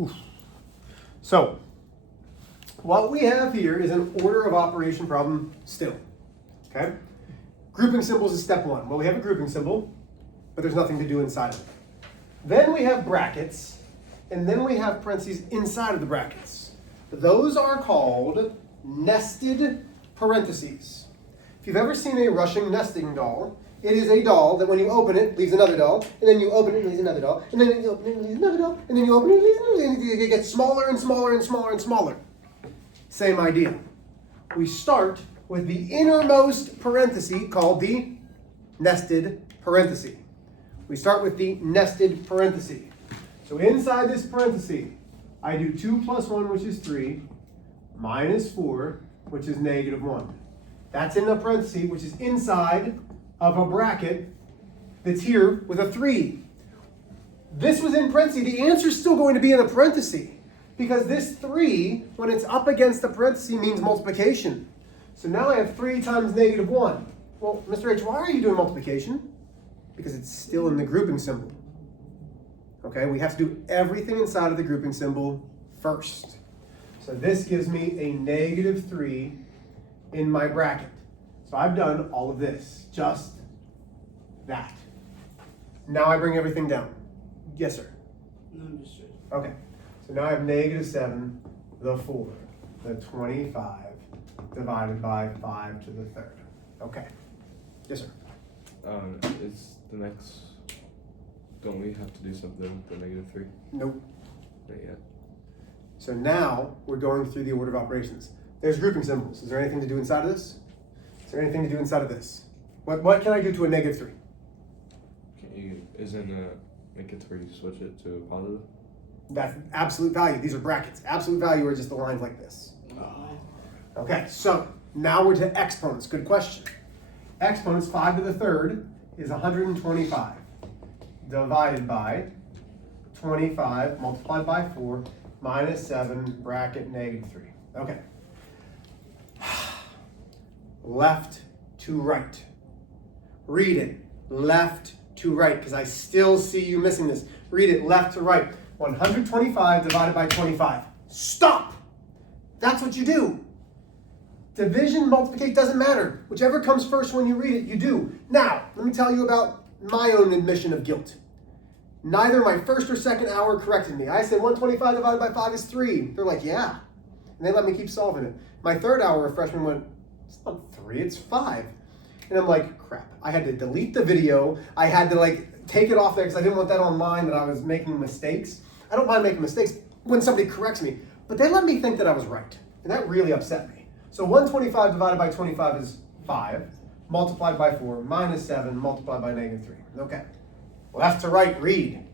Oof. So, what we have here is an order of operation problem still. Okay? Grouping symbols is step one. Well, we have a grouping symbol, but there's nothing to do inside of it. Then we have brackets, and then we have parentheses inside of the brackets. Those are called nested parentheses. If you've ever seen a Russian nesting doll, it is a doll that when you open it, leaves another doll, and then you open it and leaves another doll, and then you open it and leaves another doll, and then you open it and leaves another doll, and it gets smaller and smaller and smaller and smaller. Same idea. We start with the innermost parenthesis called the nested parenthesis. We start with the nested parenthesis. So inside this parenthesis, I do 2 plus 1, which is 3, minus 4, which is negative 1. That's in the parenthesis, which is inside of a bracket that's here with a 3. This was in parentheses. The answer is still going to be in a parenthesis because this 3, when it's up against the parenthesis, means multiplication. So now I have 3 times negative 1. Well, Mr. H, why are you doing multiplication? Because it's still in the grouping symbol. Okay, we have to do everything inside of the grouping symbol first. So this gives me a negative 3 in my bracket. So I've done all of this, just that. Now I bring everything down. Yes, sir? No, I'm just sure. Okay, so now I have negative 7, the 4, the 25, divided by 5 to the 3rd. Okay. Yes, sir? It's the next. Don't we have to do something with the negative 3? Nope. Not yet. So now we're going through the order of operations. There's grouping symbols. Is there anything to do inside of this? Is there anything to do inside of this? What can I do to a negative 3? Can't you? Isn't make it to where you switch it to a positive? That's absolute value. These are brackets. Absolute value are just the lines like this. Okay, so now we're to exponents. Good question. Exponents, 5 to the 3rd is 125 divided by 25 multiplied by 4 minus 7 bracket negative 3. Okay. Left to right. Read it. Left to right, because I still see you missing this. Read it left to right. 125 divided by 25. Stop! That's what you do. Division, multiplication, doesn't matter. Whichever comes first when you read it, you do. Now, let me tell you about my own admission of guilt. Neither my first or second hour corrected me. I said 125 divided by 5 is 3. They're like, yeah. And they let me keep solving it. My third hour, a freshman went, it's not 3, it's 5. And I'm like, crap. I had to delete the video. I had to take it off there because I didn't want that online that I was making mistakes. I don't mind making mistakes when somebody corrects me. But they let me think that I was right. And that really upset me. So 125 divided by 25 is 5, multiplied by 4, minus 7, multiplied by negative 3. Okay. Left to right, read.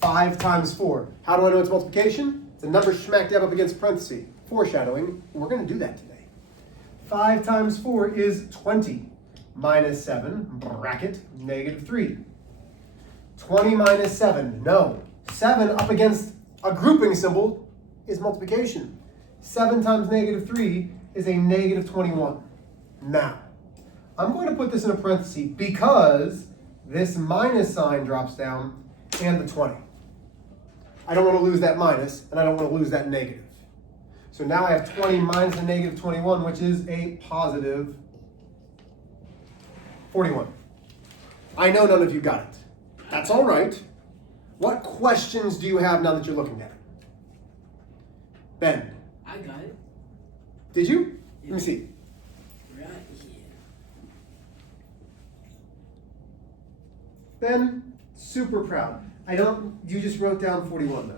5 times 4. How do I know it's multiplication? It's a number smack dab up against parentheses. Foreshadowing. We're going to do that today. 5 times 4 is 20. Minus 7, bracket, negative 3. 20 minus 7, no. 7 up against a grouping symbol is multiplication. 7 times negative 3 is a negative 21. Now, I'm going to put this in a parenthesis because this minus sign drops down and the 20. I don't want to lose that minus, and I don't want to lose that negative. So now I have 20 minus a negative 21, which is a positive 41. I know none of you got it. That's all right. What questions do you have now that you're looking at it? Ben. I got it. Did you? Let me see. Right here. Ben, super proud. You just wrote down 41 though.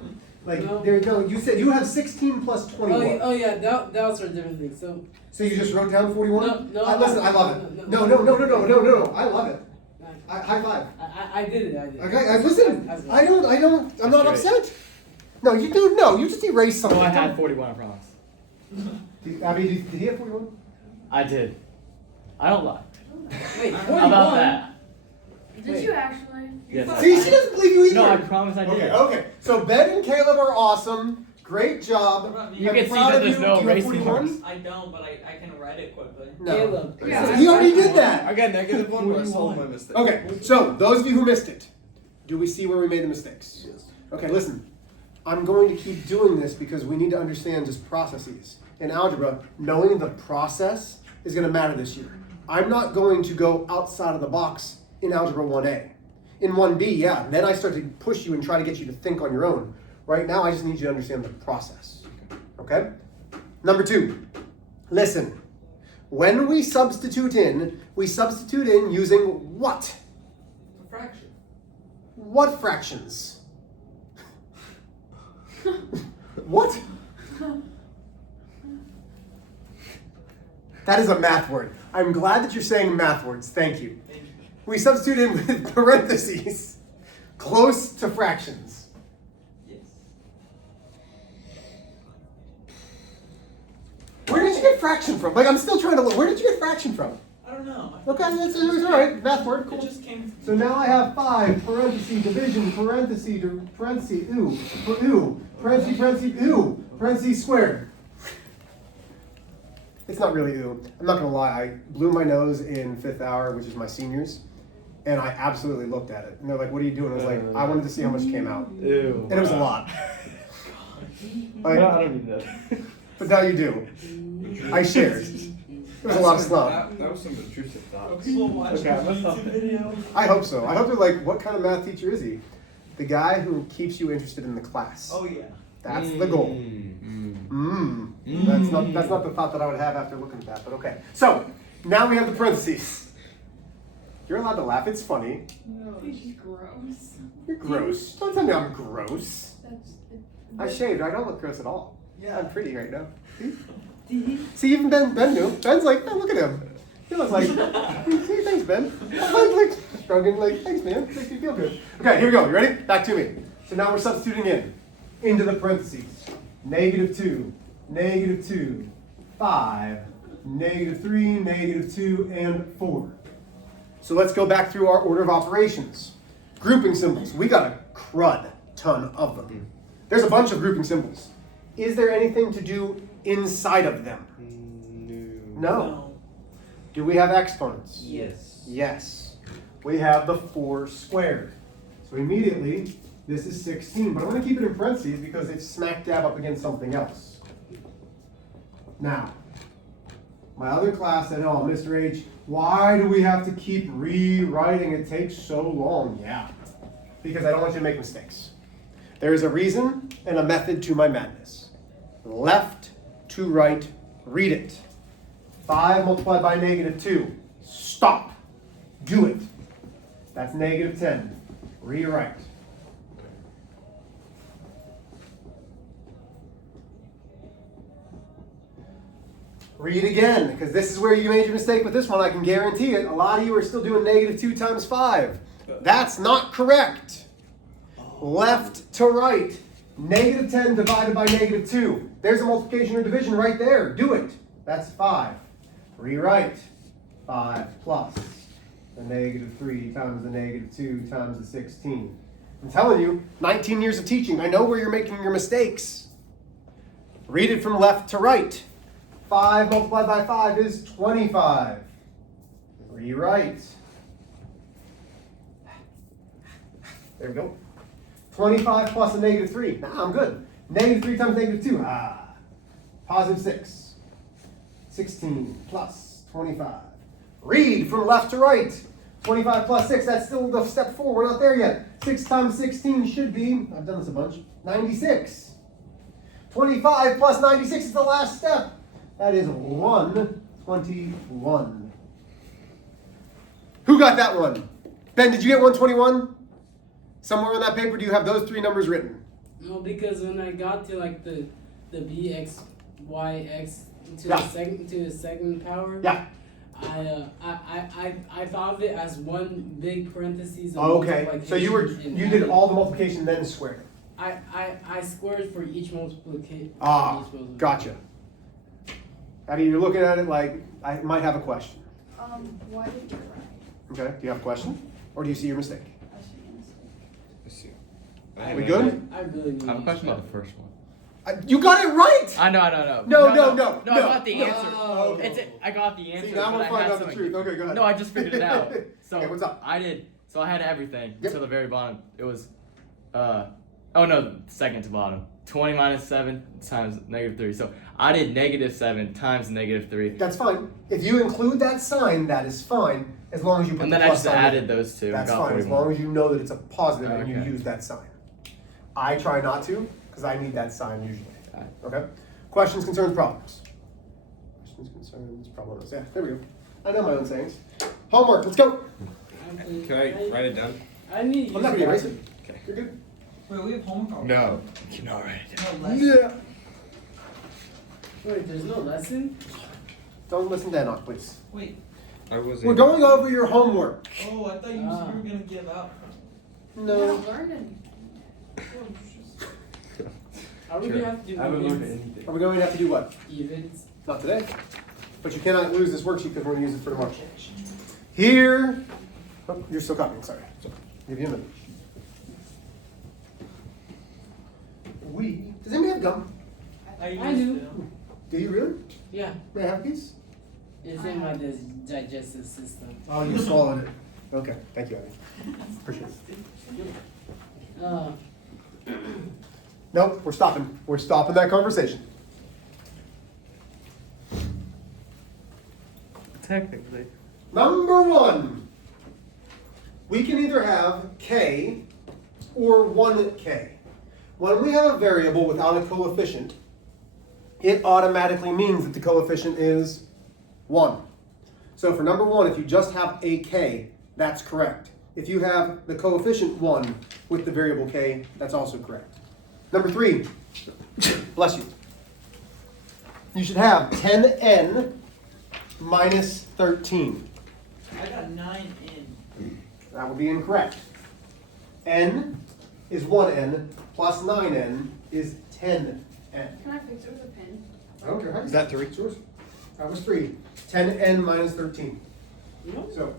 No. There you go. You said you have 16 plus 21. Oh yeah, that was for a different thing. So you just wrote down 41? No. Listen, I love it. No. I love it. High five. I did it. Okay, listen. I'm not upset. No, you do. No, you just erased something. Oh, I had 41, I promise. Abby, did he have 41? I did. I don't lie. Wait, 41? How about that? Did you actually? Yes. See, she doesn't believe you either. No, I promise I did. Okay. So Ben and Caleb are awesome. Great job. You I'm can see proud that of there's you. no Do you have erasing 41? marks. I don't, but I can write it quickly. No. Caleb. Yeah. He already did that. Again, negative 1, but I solved my mistake. Okay, so those of you who missed it, do we see where we made the mistakes? Yes. Okay, listen. I'm going to keep doing this because we need to understand just processes. In algebra, knowing the process is going to matter this year. I'm not going to go outside of the box in Algebra 1A. In 1B, yeah, then I start to push you and try to get you to think on your own. Right now, I just need you to understand the process. Okay? Number 2, listen. When we substitute in using what? A fraction. What fractions? What? That is a math word. I'm glad that you're saying math words. Thank you. Thank you. We substitute in with parentheses close to fractions. Yes. Where did you get fraction from? Like, I'm still trying to look. Where did you get fraction from? I don't know. Okay, that's all right. Math word, cool. It just came. So now I have 5, parentheses, division, parentheses, parentheses, parentheses squared. It's not really ooh. I'm not gonna lie, I blew my nose in 5th hour, which is my seniors, and I absolutely looked at it. And they're like, what are you doing? I was like, I wanted to see how much came out. Ew. And it was a lot. I don't need that. But now you do. I shared. It was a lot of slop. That was some intrusive thoughts. People watch Okay, let's stop YouTube it. video. I hope so. I hope they're like, what kind of math teacher is he? The guy who keeps you interested in the class. Oh yeah. That's the goal. That's not the thought that I would have after looking at that, but okay. So, now we have the parentheses. You're allowed to laugh, it's funny. No, it's gross. You're gross. Don't tell me I'm gross. That's. I shaved, I don't look gross at all. Yeah. I'm pretty right now. See, even Ben knew. Ben's like, oh, look at him. He was like, hey, thanks, Ben. I'm like, shrugging, like, thanks, man. Makes me feel good. Okay, here we go. You ready? Back to me. So now we're substituting into the parentheses. -2, -2, 5, -3, -2, and 4. So let's go back through our order of operations. Grouping symbols. We got a crud ton of them. There's a bunch of grouping symbols. Is there anything to do inside of them? No. Do we have exponents? Yes. Yes. We have the 4 squared. So immediately, this is 16, but I'm going to keep it in parentheses because it's smack dab up against something else. Now, my other class said, oh, Mr. H, why do we have to keep rewriting? It takes so long. Yeah, because I don't want you to make mistakes. There is a reason and a method to my madness. Left to right, read it. 5 multiplied by -2. Stop. Do it. That's -10. Rewrite. Read again, because this is where you made your mistake with this one. I can guarantee it. A lot of you are still doing -2 times 5. That's not correct. Left to right. -10 divided by -2. There's a multiplication or division right there. Do it. That's 5. Rewrite. 5 plus the -3 times the -2 times the 16. I'm telling you, 19 years of teaching. I know where you're making your mistakes. Read it from left to right. 5 multiplied by 5 is 25. Rewrite. There we go. 25 plus a -3. Nah, I'm good. -3 times -2. Positive 6. 16 plus 25. Read from left to right. 25 plus 6. That's still the step 4. We're not there yet. 6 times 16 should be, I've done this a bunch, 96. 25 plus 96 is the last step. That is 121. Who got that one? Ben, did you get 121? Somewhere on that paper, do you have those 3 numbers written? No, because when I got to like the bx, yx to Yeah. the second power, Yeah. I thought of it as one big parentheses. Of Okay. So you did all the multiplication then squared. I squared for each multiplication. Gotcha. Abby, you're looking at it like I might have a question. Why did you write? Okay. Do you have a question, or do you see your mistake? I see a mistake. Let's see. We good? I really I have a question about the first one. You got it right. I know. No. I got the answer. Oh. I got the answer. See, now but we're I finding had out the something. truth. Okay, go ahead. No, I just figured it out. So Okay, what's up? I had everything Yep. to the very bottom. It was Oh no, second to bottom. 20 minus 7 times -3. So I did -7 times -3. That's fine. If you include that sign, that is fine, as long as you put And the then I plus just sign. added in. those two. That's and got fine, as 41. long as you know that it's a positive and you Okay. use that sign. I try not to, because I need that sign usually. Alright. Okay? Questions, concerns, problems? Questions, concerns, problems. Yeah, there we go. I know my own sayings. Homework, let's go. Can I write it down? I need. I'm not gonna erase it. Okay. You're good. Wait, we have homework already? No. You can all write it down. No lesson? Yeah. Wait, there's no lesson. Don't listen to Enoch, please. Wait. I was. We're going over your homework. Oh, I thought you Ah. were gonna give out. I No. don't learn anything. Are we Sure. gonna have to do I haven't learned events? anything. Are we going to have to do what? Events. Not today. But you cannot lose this worksheet because we're going to use it for tomorrow. Here. Oh, you're still copying, sorry. Give you a minute. Does anybody have gum? I do. Do you really? Yeah, May I have a piece? it's in my digestive system. Oh, you swallowed it. Okay, thank you, Abby. Appreciate it. Uh, Nope, we're stopping. We're stopping that conversation. Technically. Number one. We can either have k or 1k. When we have a variable without a coefficient, it automatically means that the coefficient is 1. So for number one, if you just have a k, that's correct. If you have the coefficient 1 with the variable k, that's also correct. Number three, bless you. You should have 10n minus 13. I got 9 in. That would be incorrect. N is 1n plus 9n is 10n. Can I fix it with a pen? I don't care how you. Is that 3? It's yours. That was 3. 10n minus 13. no. So,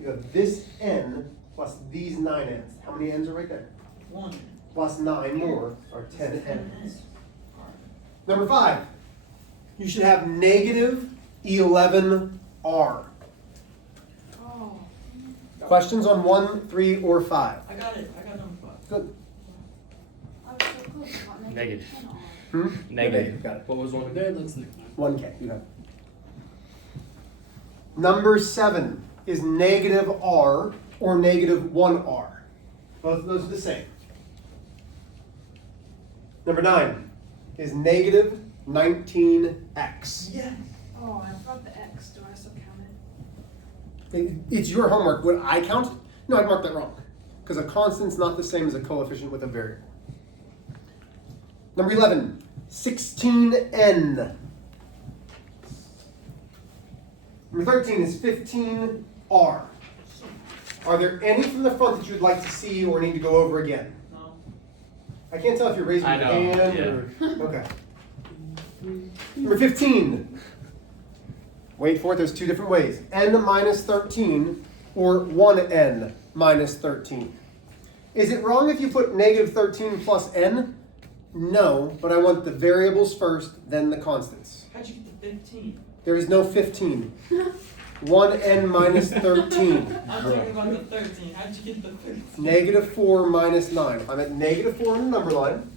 you have this n plus these 9n's. How many n's are right there? 1. Plus 9 more are 10 n's. Number 5. You should have negative 11r. Oh. Questions on 1, 3, or 5? I got it. I got number 5. Good. I was so close. I got Negative. 10 on. Hmm? Negative. Got it. What was one? There it looks like. 1k. You have it. Number 7 is negative r or negative 1r. Both of those are the same. Number 9 is negative 19x. Yes. Oh, I forgot the X. Do I still count it? It's your homework. Would I count it? No, I'd mark that wrong. Because a constant's not the same as a coefficient with a variable. Number 11, 16n. Number 13 is 15r. Are there any from the front that you would like to see or need to go over again? No. I can't tell if you're raising I your know, hand or. Okay. Number 15. Wait for it, there's two different ways. N minus 13 or 1n minus 13. Is it wrong if you put negative 13 plus n? No, but I want the variables first, then the constants. How'd you get the 15? There is no 15. 1n minus 13. I'm talking about the 13. How'd you get the 13? Negative 4 minus 9. I'm at negative 4 in the number line,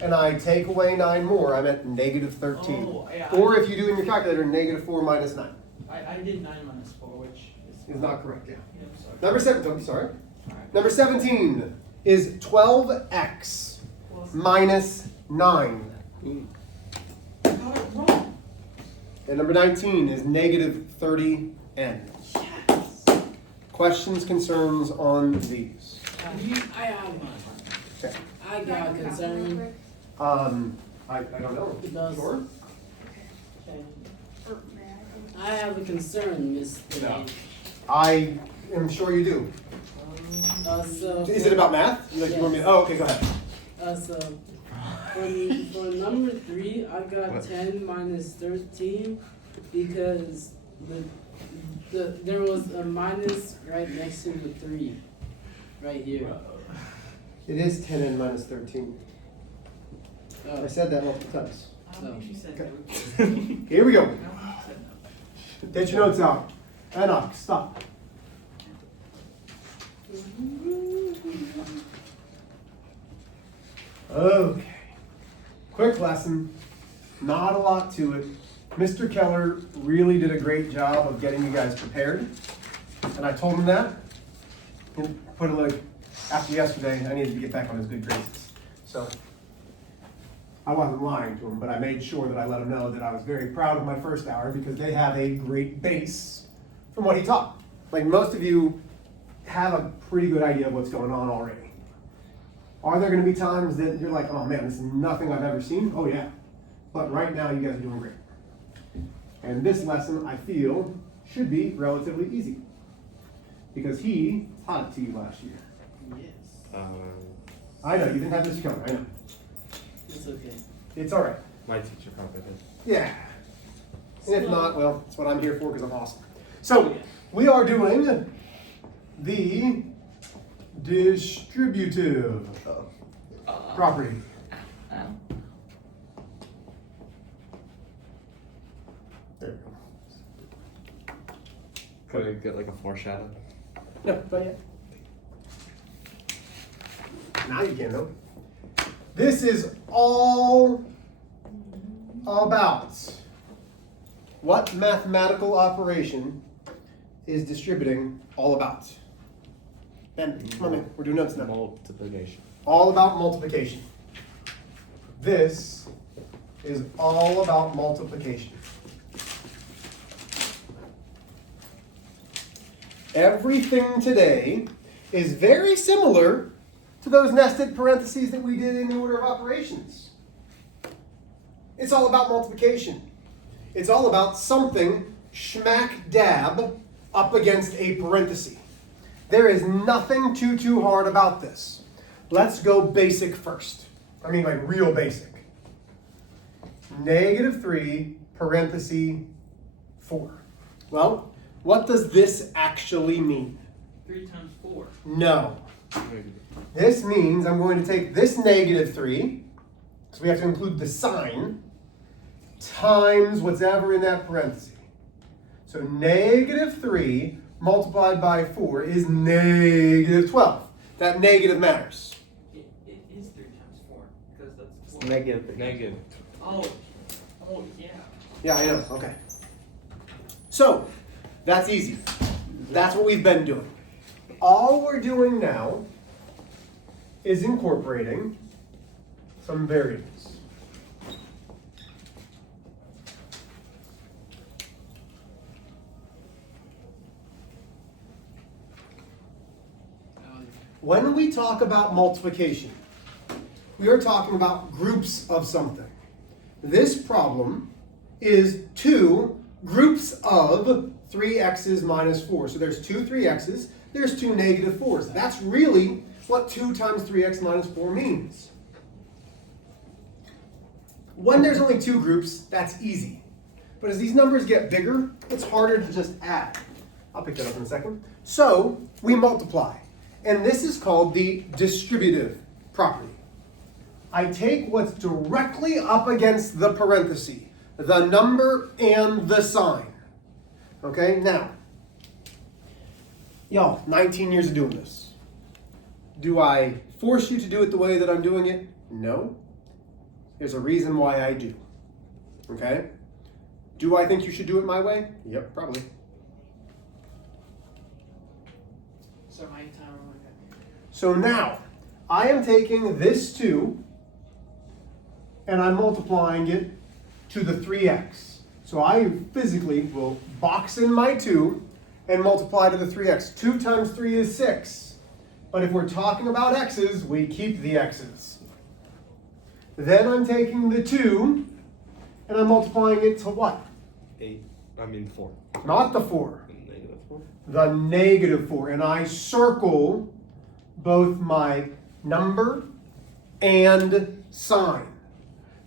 and I take away 9 more, I'm at negative 13. Oh, yeah, Or if you do in your calculator, negative 4 minus 9. I did 9 minus 4, which Is not correct, yeah. Yeah, I'm sorry. Number 17, sorry. Alright. Number 17 is 12x Plus- minus 9. I got it wrong. And number 19 is negative 30n. Yes. Questions, concerns on these? I have one. Okay. I Can got a look it up concern. real quick? I don't know. It does. Sure? Okay. Or may I? I have a concern, Mr. No. I am sure you do. So Is it about math? You want me? Yes. Oh, okay, go ahead. So for number 3, I got What? 10 minus 13 because there was a minus right next to the 3, right here. It is 10n minus 13. Oh, I said that multiple times. I don't think she said Okay. that. Here we go. I don't think she said that. Get your notes out. Enoch, stop. Okay. Quick lesson. Not a lot to it. Mr. Keller really did a great job of getting you guys prepared. And I told him that. And put a like, after yesterday, I needed to get back on his good graces. So I wasn't lying to him, but I made sure that I let him know that I was very proud of my first hour because they have a great base from what he taught. Like most of you have a pretty good idea of what's going on already. Are there going to be times that you're like, oh man, this is nothing I've ever seen? Oh yeah. But right now you guys are doing great. And this lesson, I feel, should be relatively easy. Because he taught it to you last year. Yes. I know, you didn't have this coming, I know. It's okay. It's alright. My teacher probably did. Yeah. And if not, well, that's what I'm here for because I'm awesome. So, we are doing the distributive property. Ow. There we go. Could I get like a foreshadow? No, not yet. Now you can though. This is all about what mathematical operation is distributing all about. Ben, come on in. We're doing notes now. Multiplication. All about multiplication. This is all about multiplication. Everything today is very similar to those nested parentheses that we did in the order of operations. It's all about multiplication. It's all about something smack dab up against a parenthesis. There is nothing too hard about this. Let's go basic first. I mean like real basic. -3 parenthesis 4. Well, what does this actually mean? 3 times 4. No. This means I'm going to take this -3, so we have to include the sign, times whatever in that parenthesis. So -3 multiplied by 4 is -12. That negative matters. It is 3 times 4 because that's 4. Negative. Oh, yeah. Yeah, I know. Okay. So, that's easy. That's what we've been doing. All we're doing now is incorporating some variables. When we talk about multiplication, we are talking about groups of something. This problem is 2 groups of 3x's minus 4. So there's 2 3x's, there's 2 -4's. That's really what 2 times 3x minus 4 means. When there's only 2 groups, that's easy. But as these numbers get bigger, it's harder to just add. I'll pick that up in a second. So we multiply. And this is called the distributive property. I take what's directly up against the parenthesis, the number and the sign. Okay, now, y'all, 19 years of doing this. Do I force you to do it the way that I'm doing it? No. There's a reason why I do. Okay? Do I think you should do it my way? Yep, probably. So my time. So now, I am taking this 2 and I'm multiplying it to the 3x. So I physically will box in my 2 and multiply to the 3x. 2 times 3 is 6. But if we're talking about x's, we keep the x's. Then I'm taking the 2 and I'm multiplying it to what? 4. Not the 4. -4. The -4. And I circle both my number and sign.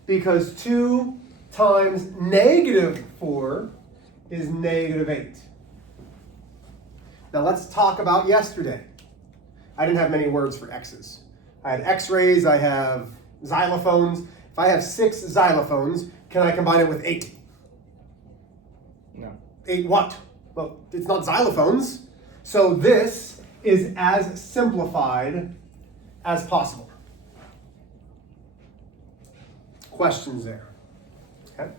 Because 2 times -4 is -8. Now let's talk about yesterday. I didn't have many words for x's. I had x-rays, I have xylophones. If I have 6 xylophones, can I combine it with 8? No. 8 what? Well, it's not xylophones. So this is as simplified as possible. questions there? Okay.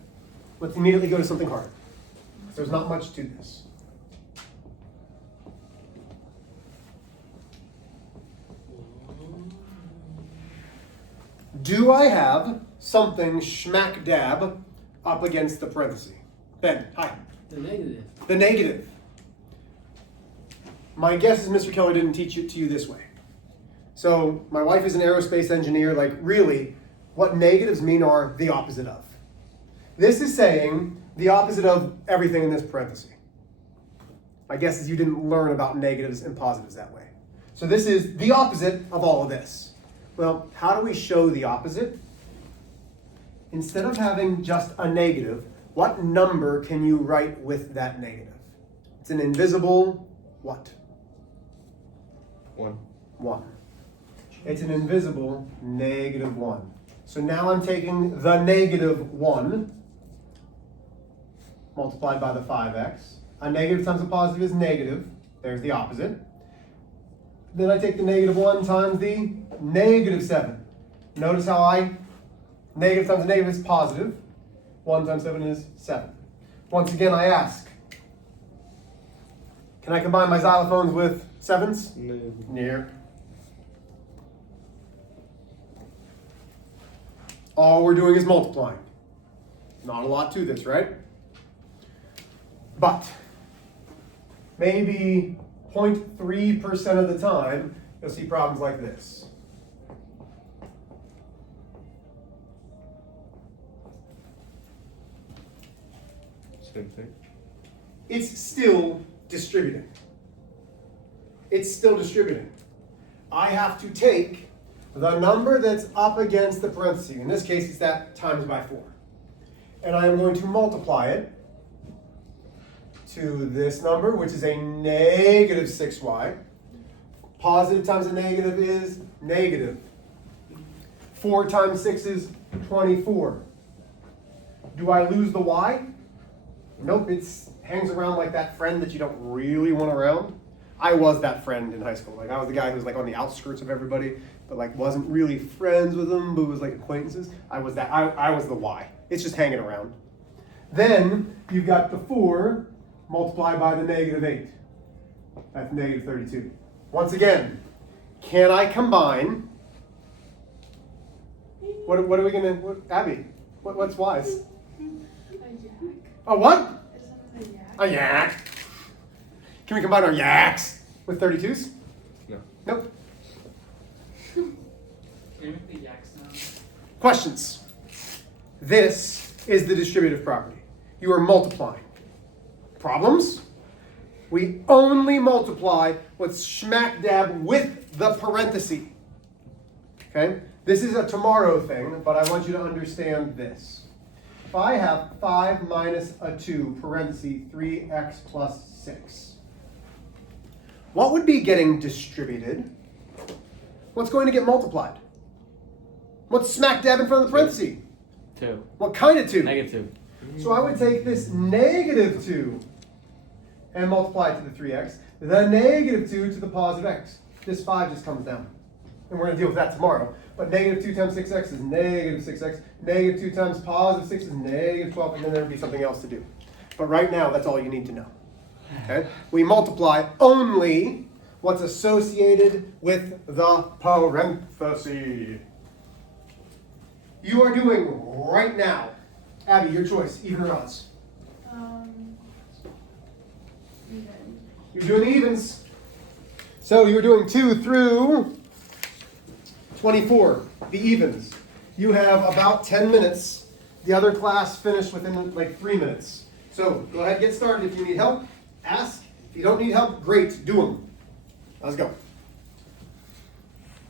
Let's immediately go to something harder. There's not much to this. Do I have something smack dab up against the parenthesis? Ben, hi. The negative. The negative. My guess is Mr. Keller didn't teach it to you this way. So my wife is an aerospace engineer. Like really, what negatives mean are the opposite of. This is saying the opposite of everything in this parenthesis. My guess is you didn't learn about negatives and positives that way. So this is the opposite of all of this. Well, how do we show the opposite? Instead of having just a negative, what number can you write with that negative? It's an invisible what? 1. 1. It's an invisible -1. So now I'm taking the -1 multiplied by the 5x. A negative times a positive is negative. There's the opposite. Then I take the -1 times the -7. Notice how negative times a negative is positive. 1 times 7 is 7. Once again, I ask, can I combine my xylophones with 7s? No. Near. All we're doing is multiplying. Not a lot to this, right? But maybe 0.3% of the time, you'll see problems like this. Same thing. It's still distributing. It's still distributing. I have to take the number that's up against the parenthesis. In this case, it's that times by 4. And I am going to multiply it to this number, which is a -6y. Positive times a negative is negative. 4 times 6 is 24. Do I lose the y? Nope, it hangs around like that friend that you don't really want around. I was that friend in high school. Like I was the guy who was like on the outskirts of everybody, but like wasn't really friends with them, but was like acquaintances. I was that. I was the y. It's just hanging around. Then you've got the 4 multiplied by the -8. That's -32. Once again, can I combine? What are we gonna? Abby, what's y's? A yak. A what? Isn't it A a yak? yak. Can we combine our yaks with 32s? No. Nope. Can you make the yak sound? Questions? This is the distributive property. You are multiplying. Problems? We only multiply what's smack dab with the parenthesis. Okay? This is a tomorrow thing, but I want you to understand this. If I have 5 minus a 2, parenthesis, 3x plus 6, what would be getting distributed? What's going to get multiplied? What's smack dab in front of the parenthesis? 2. What kind of 2? -2. So I would take this -2 and multiply it to the 3x, the -2 to the positive x. This 5 just comes down. And we're going to deal with that tomorrow. But -2 times 6x is -6x. -2 times positive 6 is -12, and then there would be something else to do. But right now, that's all you need to know. Okay? We multiply only what's associated with the parenthesis. You are doing right now, Abby, your choice, even or odds. Even. You're doing evens. So you're doing 2 through 24, the evens. You have about 10 minutes. The other class finished within like 3 minutes. So go ahead, get started. If you need help, ask. If you don't need help, great, do them. Let's go.